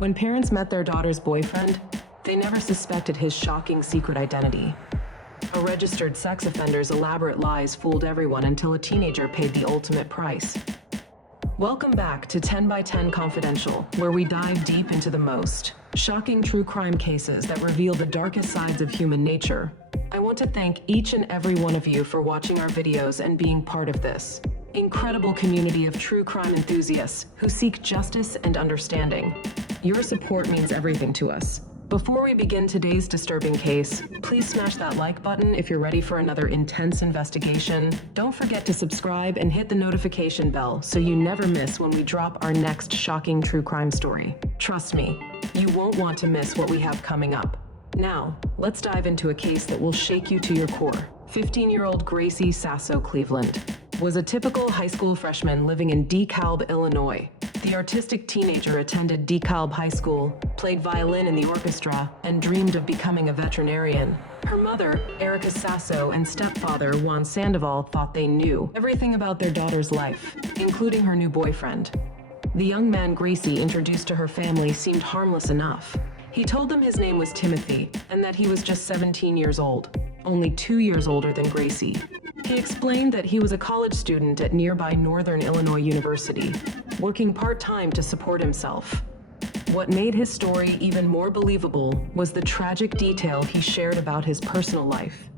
When parents met their daughter's boyfriend, they never suspected his shocking secret identity. A registered sex offender's elaborate lies fooled everyone until a teenager paid the ultimate price. Welcome back to 10 by 10 Confidential, where we dive deep into the most shocking true crime cases that reveal the darkest sides of human nature. I want to thank each and every one of you for watching our videos and being part of this incredible community of true crime enthusiasts who seek justice and understanding. Your support means everything to us. Before we begin today's disturbing case, please smash that like button if you're ready for another intense investigation. Don't forget to subscribe and hit the notification bell so you never miss when we drop our next shocking true crime story. Trust me, you won't want to miss what we have coming up. Now, let's dive into a case that will shake you to your core. 15-year-old Gracie Sasso-Cleveland was a typical high school freshman living in DeKalb, Illinois. The artistic teenager attended DeKalb High School, played violin in the orchestra, and dreamed of becoming a veterinarian. Her mother, Erica Sasso, and stepfather, Juan Sandoval, thought they knew everything about their daughter's life, including her new boyfriend. The young man Gracie introduced to her family seemed harmless enough. He told them his name was Timothy and that he was just 17 years old, only 2 years older than Gracie. He explained that he was a college student at nearby Northern Illinois University, working part-time to support himself. What made his story even more believable was the tragic detail he shared about his personal life.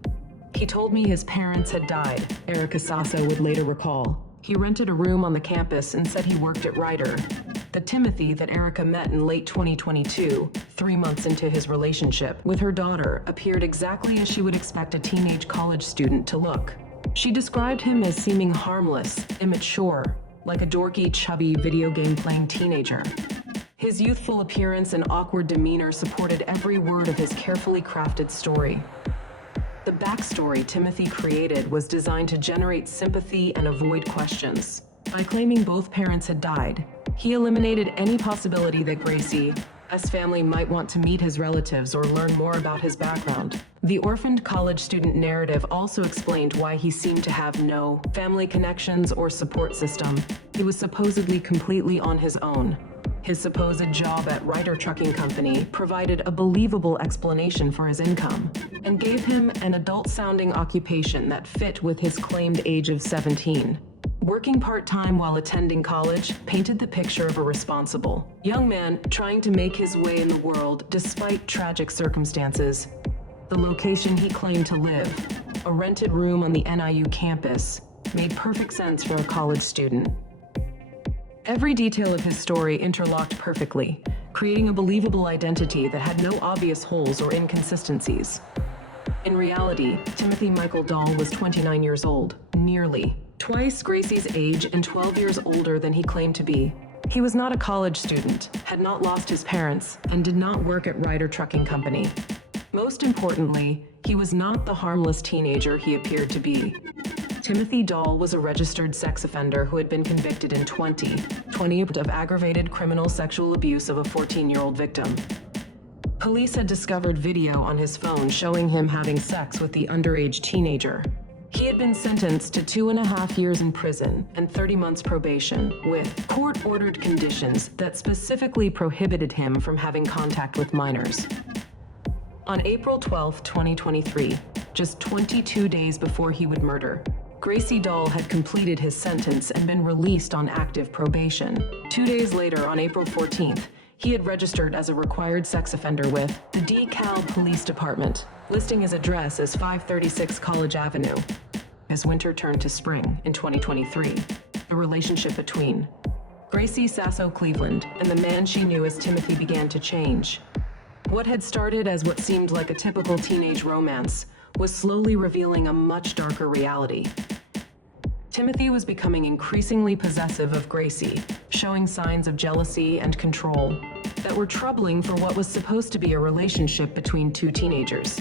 He told me his parents had died, Erica Sasso would later recall. He rented a room on the campus and said he worked at Ryder. The Timothy that Erica met in late 2022, 3 months into his relationship with her daughter, appeared exactly as she would expect a teenage college student to look. She described him as seeming harmless, immature, like a dorky, chubby, video game-playing teenager. His youthful appearance and awkward demeanor supported every word of his carefully crafted story. The backstory Timothy created was designed to generate sympathy and avoid questions. By claiming both parents had died, he eliminated any possibility that Gracie's family might want to meet his relatives or learn more about his background. The orphaned college student narrative also explained why he seemed to have no family connections or support system. He was supposedly completely on his own. His supposed job at Ryder Trucking Company provided a believable explanation for his income and gave him an adult-sounding occupation that fit with his claimed age of 17. Working part-time while attending college painted the picture of a responsible young man trying to make his way in the world despite tragic circumstances. The location he claimed to live, a rented room on the NIU campus, made perfect sense for a college student. Every detail of his story interlocked perfectly, creating a believable identity that had no obvious holes or inconsistencies. In reality, Timothy Michael Dahl was 29 years old, nearly twice Gracie's age and 12 years older than he claimed to be. He was not a college student, had not lost his parents, and did not work at Ryder Trucking Company. Most importantly, he was not the harmless teenager he appeared to be. Timothy Dahl was a registered sex offender who had been convicted in 2020 of aggravated criminal sexual abuse of a 14-year-old victim. Police had discovered video on his phone showing him having sex with the underage teenager. He had been sentenced to 2.5 years in prison and 30 months probation, with court-ordered conditions that specifically prohibited him from having contact with minors. On April 12, 2023, just 22 days before he would murder, Gracie Dahl had completed his sentence and been released on active probation. 2 days later, on April 14th, he had registered as a required sex offender with the DeKalb Police Department, listing his address as 536 College Avenue. As winter turned to spring in 2023, the relationship between Gracie Sasso-Cleveland and the man she knew as Timothy began to change. What had started as what seemed like a typical teenage romance was slowly revealing a much darker reality. Timothy was becoming increasingly possessive of Gracie, showing signs of jealousy and control that were troubling for what was supposed to be a relationship between two teenagers.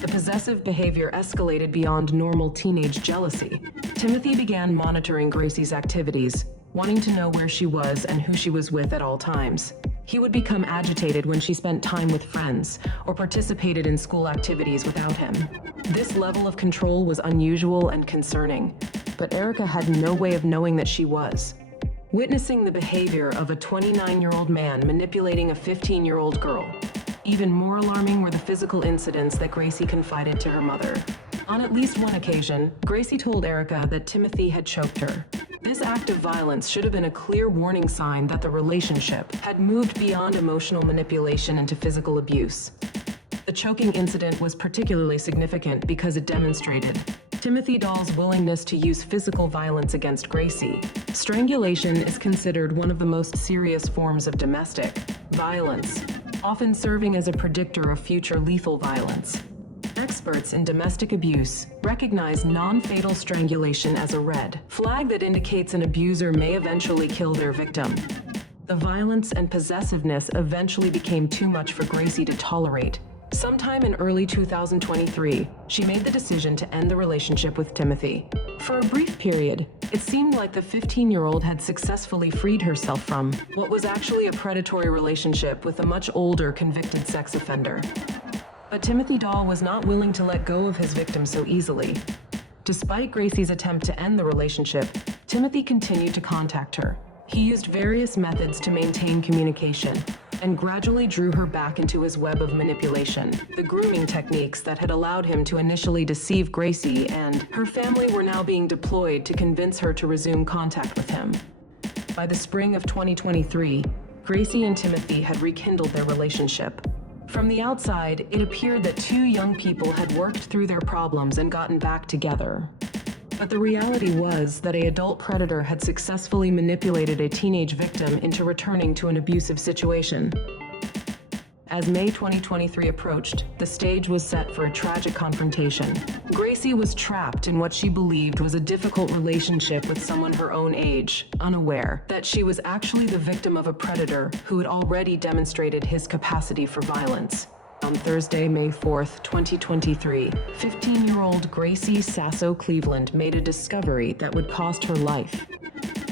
The possessive behavior escalated beyond normal teenage jealousy. Timothy began monitoring Gracie's activities, wanting to know where she was and who she was with at all times. He would become agitated when she spent time with friends or participated in school activities without him. This level of control was unusual and concerning, but Erica had no way of knowing that she was. witnessing the behavior of a 29-year-old man manipulating a 15-year-old girl. Even more alarming were the physical incidents that Gracie confided to her mother. On at least one occasion, Gracie told Erica that Timothy had choked her. This act of violence should have been a clear warning sign that the relationship had moved beyond emotional manipulation into physical abuse. The choking incident was particularly significant because it demonstrated Timothy Dahl's willingness to use physical violence against Gracie. Strangulation is considered one of the most serious forms of domestic violence, often serving as a predictor of future lethal violence. Experts in domestic abuse recognize non-fatal strangulation as a red flag that indicates an abuser may eventually kill their victim. The violence and possessiveness eventually became too much for Gracie to tolerate. Sometime in early 2023, she made the decision to end the relationship with Timothy. For a brief period, it seemed like the 15-year-old had successfully freed herself from what was actually a predatory relationship with a much older convicted sex offender. But Timothy Dahl was not willing to let go of his victim so easily. Despite Gracie's attempt to end the relationship, Timothy continued to contact her. He used various methods to maintain communication and gradually drew her back into his web of manipulation. The grooming techniques that had allowed him to initially deceive Gracie and her family were now being deployed to convince her to resume contact with him. By the spring of 2023, Gracie and Timothy had rekindled their relationship. From the outside, it appeared that two young people had worked through their problems and gotten back together. But the reality was that an adult predator had successfully manipulated a teenage victim into returning to an abusive situation. As May 2023 approached, the stage was set for a tragic confrontation. Gracie was trapped in what she believed was a difficult relationship with someone her own age, unaware that she was actually the victim of a predator who had already demonstrated his capacity for violence. On Thursday, May 4th, 2023, 15-year-old Gracie Sasso-Cleveland made a discovery that would cost her life.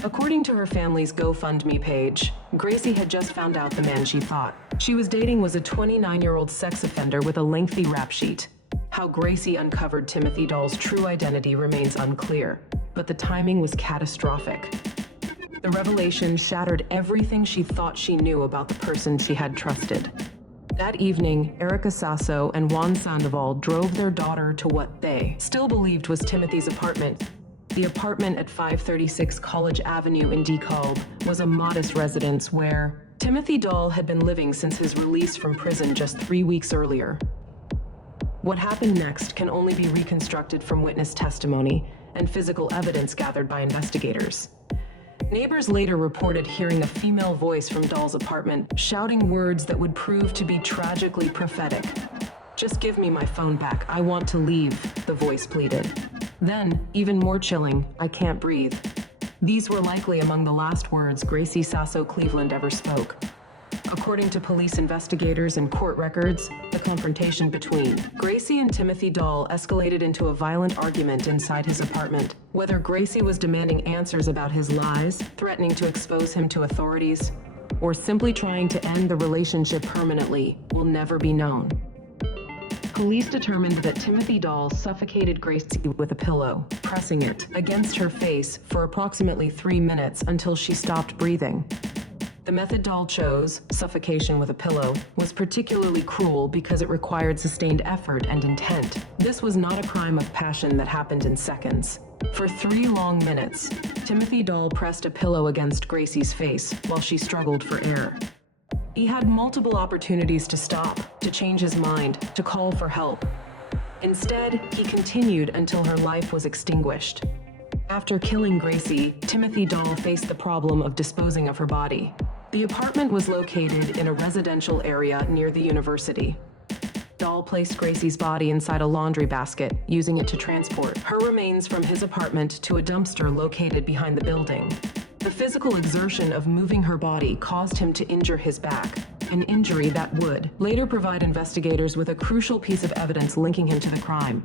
According to her family's GoFundMe page, Gracie had just found out the man she thought she was dating was a 29-year-old sex offender with a lengthy rap sheet. How Gracie uncovered Timothy Dahl's true identity remains unclear, but the timing was catastrophic. The revelation shattered everything she thought she knew about the person she had trusted. That evening, Erica Sasso and Juan Sandoval drove their daughter to what they still believed was Timothy's apartment. The apartment at 536 College Avenue in DeKalb was a modest residence where Timothy Dahl had been living since his release from prison just 3 weeks earlier. What happened next can only be reconstructed from witness testimony and physical evidence gathered by investigators. Neighbors later reported hearing a female voice from Dahl's apartment shouting words that would prove to be tragically prophetic. "Just give me my phone back. I want to leave," the voice pleaded. Then, even more chilling, "I can't breathe." These were likely among the last words Gracie Sasso-Cleveland ever spoke. According to police investigators and court records, the confrontation between Gracie and Timothy Dahl escalated into a violent argument inside his apartment. Whether Gracie was demanding answers about his lies, threatening to expose him to authorities, or simply trying to end the relationship permanently, will never be known. Police determined that Timothy Dahl suffocated Gracie with a pillow, pressing it against her face for approximately 3 minutes until she stopped breathing. The method Dahl chose, suffocation with a pillow, was particularly cruel because it required sustained effort and intent. This was not a crime of passion that happened in seconds. For 3 long minutes, Timothy Dahl pressed a pillow against Gracie's face while she struggled for air. He had multiple opportunities to stop, to change his mind, to call for help. Instead, he continued until her life was extinguished. After killing Gracie, Timothy Dahl faced the problem of disposing of her body. The apartment was located in a residential area near the university. Dahl placed Gracie's body inside a laundry basket, using it to transport her remains from his apartment to a dumpster located behind the building. The physical exertion of moving her body caused him to injure his back, an injury that would later provide investigators with a crucial piece of evidence linking him to the crime.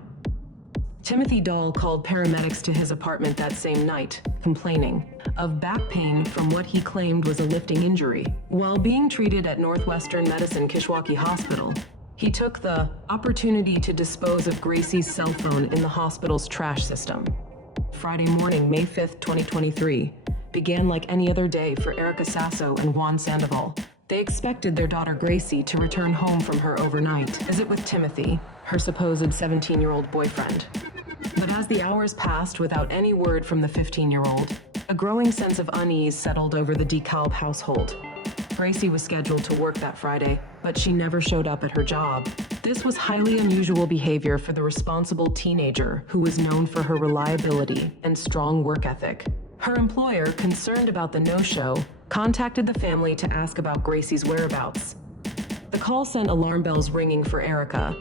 Timothy Dahl called paramedics to his apartment that same night, complaining of back pain from what he claimed was a lifting injury. While being treated at Northwestern Medicine Kishwaukee Hospital, he took the opportunity to dispose of Gracie's cell phone in the hospital's trash system. Friday morning, May 5th, 2023, began like any other day for Erica Sasso and Juan Sandoval. They expected their daughter Gracie to return home from her overnight visit with Timothy, her supposed 17-year-old boyfriend. But as the hours passed without any word from the 15-year-old, a growing sense of unease settled over the DeKalb household. Gracie was scheduled to work that Friday, but she never showed up at her job. This was highly unusual behavior for the responsible teenager who was known for her reliability and strong work ethic. Her employer, concerned about the no-show, contacted the family to ask about Gracie's whereabouts. The call sent alarm bells ringing for Erica.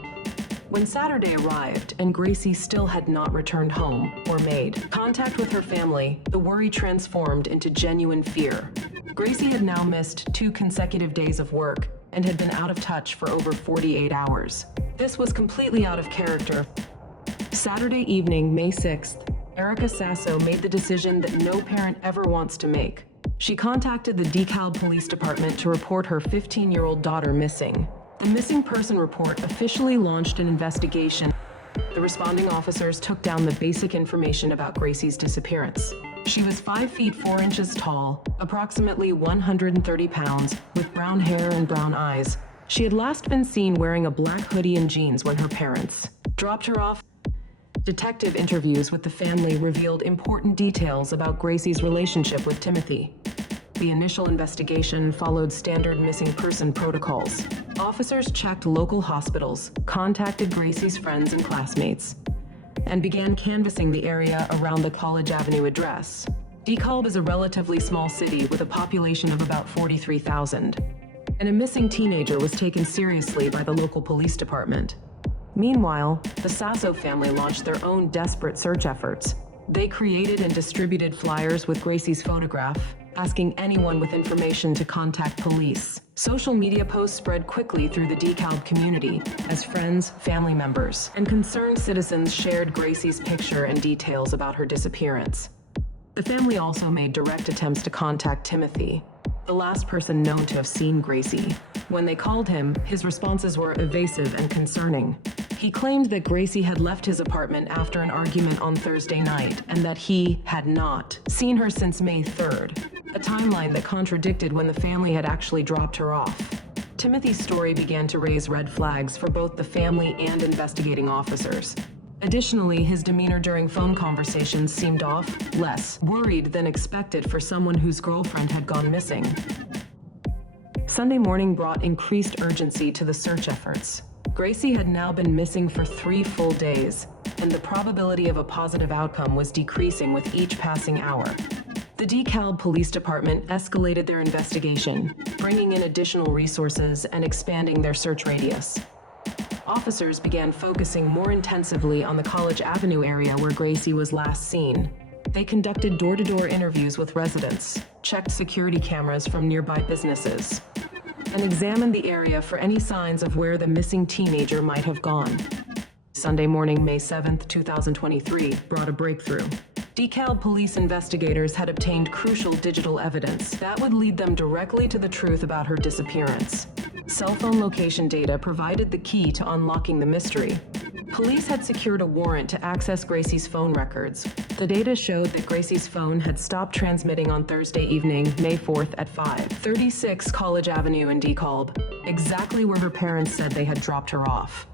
When Saturday arrived and Gracie still had not returned home or made contact with her family, the worry transformed into genuine fear. Gracie had now missed 2 consecutive days of work and had been out of touch for over 48 hours. This was completely out of character. Saturday evening, May 6th, Erica Sasso made the decision that no parent ever wants to make. She contacted the DeKalb Police Department to report her 15-year-old daughter missing. The missing person report officially launched an investigation. The responding officers took down the basic information about Gracie's disappearance. She was 5 feet 4 inches tall, approximately 130 pounds, with brown hair and brown eyes. She had last been seen wearing a black hoodie and jeans when her parents dropped her off. Detective interviews with the family revealed important details about Gracie's relationship with Timothy. The initial investigation followed standard missing person protocols. Officers checked local hospitals, contacted Gracie's friends and classmates, and began canvassing the area around the College Avenue address. DeKalb is a relatively small city with a population of about 43,000, and a missing teenager was taken seriously by the local police department. Meanwhile, the Sasso family launched their own desperate search efforts. They created and distributed flyers with Gracie's photograph, asking anyone with information to contact police. Social media posts spread quickly through the DeKalb community as friends, family members, and concerned citizens shared Gracie's picture and details about her disappearance. The family also made direct attempts to contact Timothy, the last person known to have seen Gracie. When they called him, his responses were evasive and concerning. He claimed that Gracie had left his apartment after an argument on Thursday night and that he had not seen her since May 3rd, a timeline that contradicted when the family had actually dropped her off. Timothy's story began to raise red flags for both the family and investigating officers. Additionally, his demeanor during phone conversations seemed off, less worried than expected for someone whose girlfriend had gone missing. Sunday morning brought increased urgency to the search efforts. Gracie had now been missing for 3 full days, and the probability of a positive outcome was decreasing with each passing hour. The DeKalb Police Department escalated their investigation, bringing in additional resources and expanding their search radius. Officers began focusing more intensively on the College Avenue area where Gracie was last seen. They conducted door-to-door interviews with residents, checked security cameras from nearby businesses, and examined the area for any signs of where the missing teenager might have gone. Sunday morning, May 7th, 2023, brought a breakthrough. DeKalb police investigators had obtained crucial digital evidence that would lead them directly to the truth about her disappearance. Cell phone location data provided the key to unlocking the mystery. Police had secured a warrant to access Gracie's phone records. The data showed that Gracie's phone had stopped transmitting on Thursday evening, May 4th at 5:36 College Avenue in DeKalb, exactly where her parents said they had dropped her off.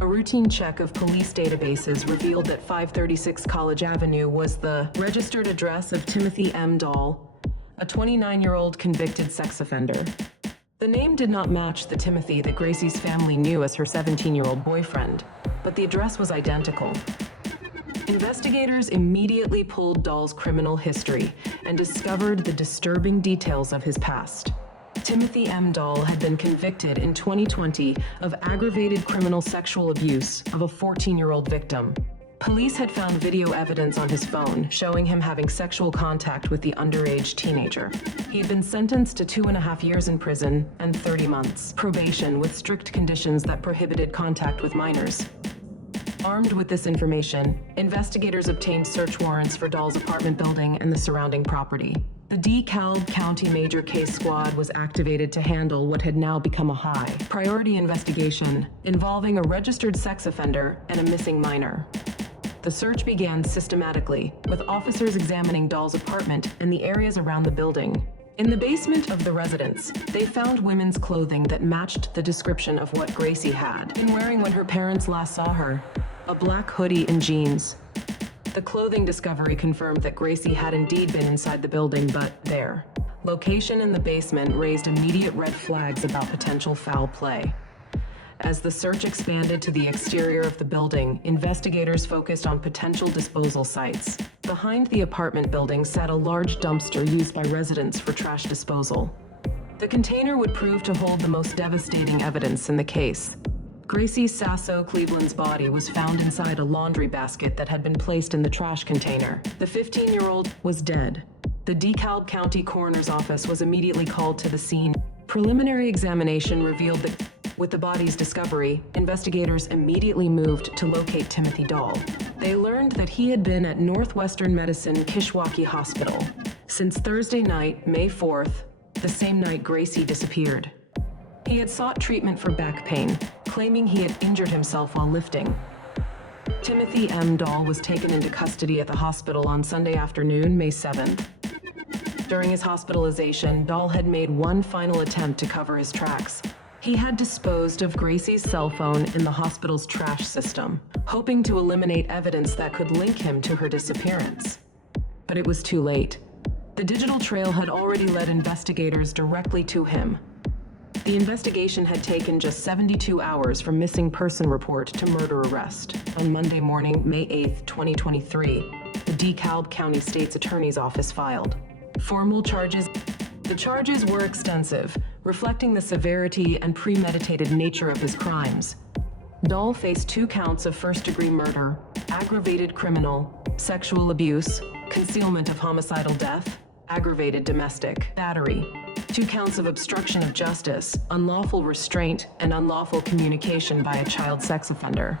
A routine check of police databases revealed that 536 College Avenue was the registered address of Timothy M. Dahl, a 29-year-old convicted sex offender. The name did not match the Timothy that Gracie's family knew as her 17-year-old boyfriend, but the address was identical. Investigators immediately pulled Dahl's criminal history and discovered the disturbing details of his past. Timothy M. Dahl had been convicted in 2020 of aggravated criminal sexual abuse of a 14-year-old victim. Police had found video evidence on his phone showing him having sexual contact with the underage teenager. He had been sentenced to 2.5 years in prison and 30 months probation with strict conditions that prohibited contact with minors. Armed with this information, investigators obtained search warrants for Dahl's apartment building and the surrounding property. The DeKalb County Major Case Squad was activated to handle what had now become a high-priority investigation involving a registered sex offender and a missing minor. The search began systematically, with officers examining Dahl's apartment and the areas around the building. In the basement of the residence, they found women's clothing that matched the description of what Gracie had been wearing when her parents last saw her: a black hoodie and jeans. The clothing discovery confirmed that Gracie had indeed been inside the building, but their location in the basement raised immediate red flags about potential foul play. As the search expanded to the exterior of the building, investigators focused on potential disposal sites. Behind the apartment building sat a large dumpster used by residents for trash disposal. The container would prove to hold the most devastating evidence in the case. Gracie Sasso-Cleveland's body was found inside a laundry basket that had been placed in the trash container. The 15-year-old was dead. The DeKalb County Coroner's Office was immediately called to the scene. Preliminary examination revealed that with the body's discovery, investigators immediately moved to locate Timothy Dahl. They learned that he had been at Northwestern Medicine Kishwaukee Hospital since Thursday night, May 4th, the same night Gracie disappeared. He had sought treatment for back pain, claiming he had injured himself while lifting. Timothy M. Dahl was taken into custody at the hospital on Sunday afternoon, May 7th. During his hospitalization, Dahl had made one final attempt to cover his tracks. He had disposed of Gracie's cell phone in the hospital's trash system, hoping to eliminate evidence that could link him to her disappearance. But it was too late. The digital trail had already led investigators directly to him. The investigation had taken just 72 hours from missing person report to murder arrest. On Monday morning, May 8, 2023, the DeKalb County State's Attorney's Office filed formal charges. The charges were extensive, reflecting the severity and premeditated nature of his crimes. Dahl faced 2 counts of first-degree murder, aggravated criminal, sexual abuse, concealment of homicidal death, aggravated domestic battery, 2 counts of obstruction of justice, unlawful restraint, and unlawful communication by a child sex offender.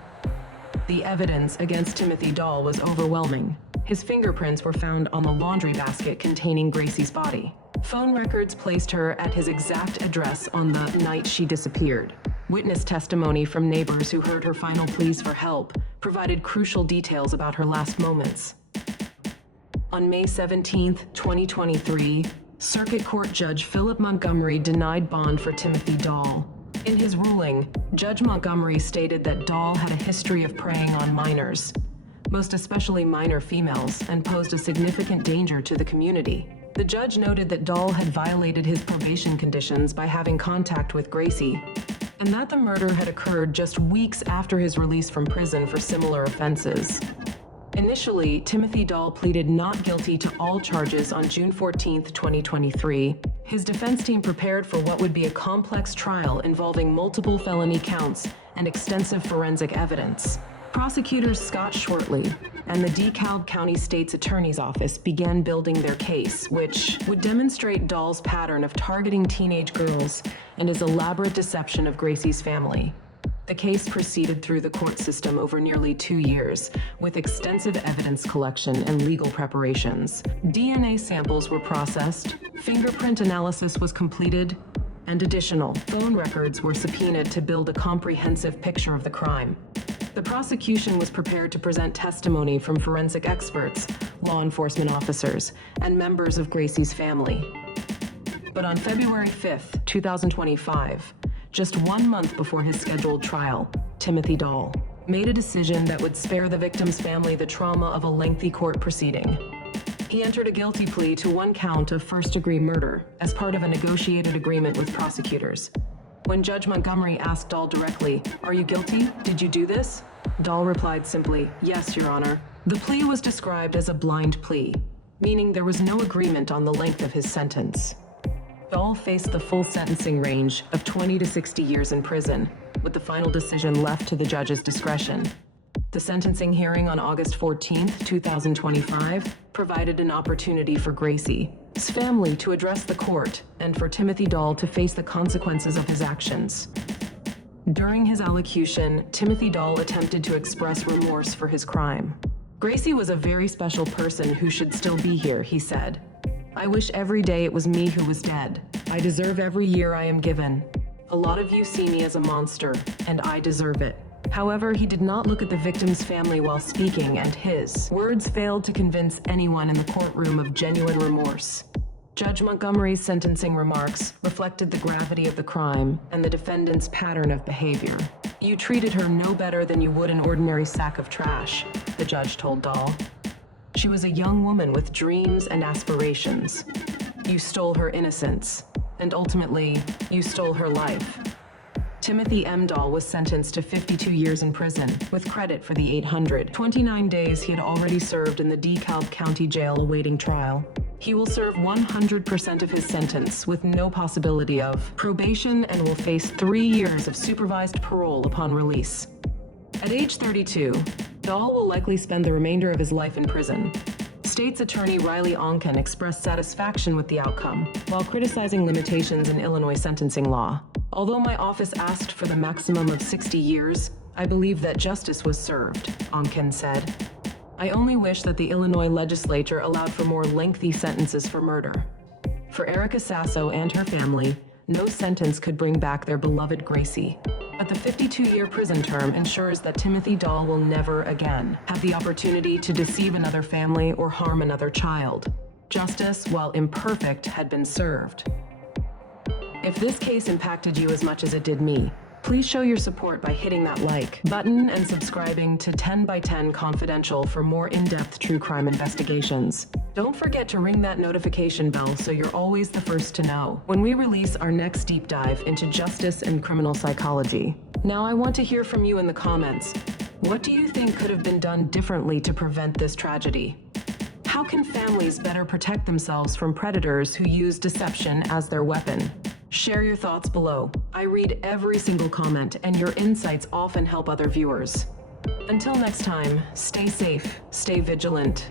The evidence against Timothy Dahl was overwhelming. His fingerprints were found on the laundry basket containing Gracie's body. Phone records placed her at his exact address on the night she disappeared. Witness testimony from neighbors who heard her final pleas for help provided crucial details about her last moments. On May 17, 2023, Circuit Court Judge Philip Montgomery denied bond for Timothy Dahl. In his ruling, Judge Montgomery stated that Dahl had a history of preying on minors, most especially minor females, and posed a significant danger to the community. The judge noted that Dahl had violated his probation conditions by having contact with Gracie, and that the murder had occurred just weeks after his release from prison for similar offenses. Initially, Timothy Dahl pleaded not guilty to all charges on June 14, 2023. His defense team prepared for what would be a complex trial involving multiple felony counts and extensive forensic evidence. Prosecutors Scott Shortley and the DeKalb County State's Attorney's Office began building their case, which would demonstrate Dahl's pattern of targeting teenage girls and his elaborate deception of Gracie's family. The case proceeded through the court system over nearly 2 years, with extensive evidence collection and legal preparations. DNA samples were processed, fingerprint analysis was completed, and additional phone records were subpoenaed to build a comprehensive picture of the crime. The prosecution was prepared to present testimony from forensic experts, law enforcement officers, and members of Gracie's family. But on February 5, 2025, just 1 month before his scheduled trial, Timothy Dahl made a decision that would spare the victim's family the trauma of a lengthy court proceeding. He entered a guilty plea to 1 count of first-degree murder as part of a negotiated agreement with prosecutors. When Judge Montgomery asked Dahl directly, "Are you guilty? Did you do this?" Dahl replied simply, "Yes, Your Honor." The plea was described as a blind plea, meaning there was no agreement on the length of his sentence. Dahl faced the full sentencing range of 20 to 60 years in prison, with the final decision left to the judge's discretion. The sentencing hearing on August 14, 2025, provided an opportunity for Gracie's family to address the court and for Timothy Dahl to face the consequences of his actions. During his allocution, Timothy Dahl attempted to express remorse for his crime. "Gracie was a very special person who should still be here," he said. "I wish every day it was me who was dead. I deserve every year I am given. A lot of you see me as a monster, and I deserve it." However, he did not look at the victim's family while speaking, and his words failed to convince anyone in the courtroom of genuine remorse. Judge Montgomery's sentencing remarks reflected the gravity of the crime and the defendant's pattern of behavior. "You treated her no better than you would an ordinary sack of trash," the judge told Dahl. "She was a young woman with dreams and aspirations. You stole her innocence, and ultimately, you stole her life." Timothy M. Dahl was sentenced to 52 years in prison, with credit for the 829 days he had already served in the DeKalb County Jail awaiting trial. He will serve 100% of his sentence with no possibility of probation and will face 3 years of supervised parole upon release. At age 32, Dahl will likely spend the remainder of his life in prison. State's Attorney Riley Onken expressed satisfaction with the outcome, while criticizing limitations in Illinois sentencing law. "Although my office asked for the maximum of 60 years, I believe that justice was served," Onken said. "I only wish that the Illinois legislature allowed for more lengthy sentences for murder." For Erica Sasso and her family, no sentence could bring back their beloved Gracie. But the 52-year prison term ensures that Timothy Dahl will never again have the opportunity to deceive another family or harm another child. Justice, while imperfect, had been served. If this case impacted you as much as it did me, please show your support by hitting that like button and subscribing to 10 by 10 Confidential for more in-depth true crime investigations. Don't forget to ring that notification bell so you're always the first to know when we release our next deep dive into justice and criminal psychology. Now I want to hear from you in the comments. What do you think could have been done differently to prevent this tragedy? How can families better protect themselves from predators who use deception as their weapon? Share your thoughts below. I read every single comment, and your insights often help other viewers. Until next time, stay safe, stay vigilant,